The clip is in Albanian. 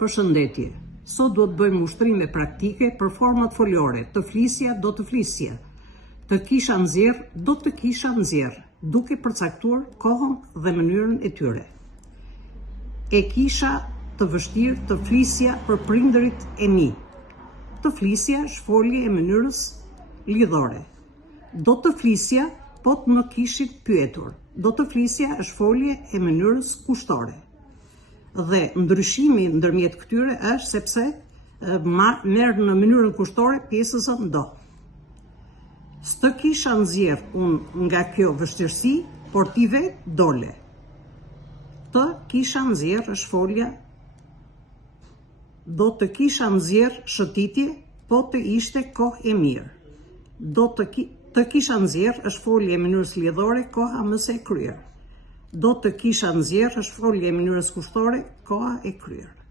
Përshëndetje. Sot do të bëjmë ushtrime praktike për format folore. Të flisja, do të flisja. Të kisha nxjerr, do të kisha nxjerr, duke përcaktuar kohën dhe mënyrën e tyre. E kisha të vështirë të flisja për prindërit e mi. Të flisja është folje e mënyrës lidhore. Do të flisja po të më kishit pyetur. Do të flisja është folje e mënyrës kushtore. Dhe ndryshimi ndërmjet këtyre është sepse merr në mënyrën kushtore pjesën do. S'të kisha nxjerr unë nga kjo vështirësi, por ti vetë dole. Të kisha nxjerr është folja. Do të kisha nxjerr shëtitje, po të ishte kohë e mirë. Të kisha nxjerr është folje e mënyrës lidhore, koha mëse e kryer. Do të kisha nxjerr është folje e mënyrës kushtore, koha e kryer.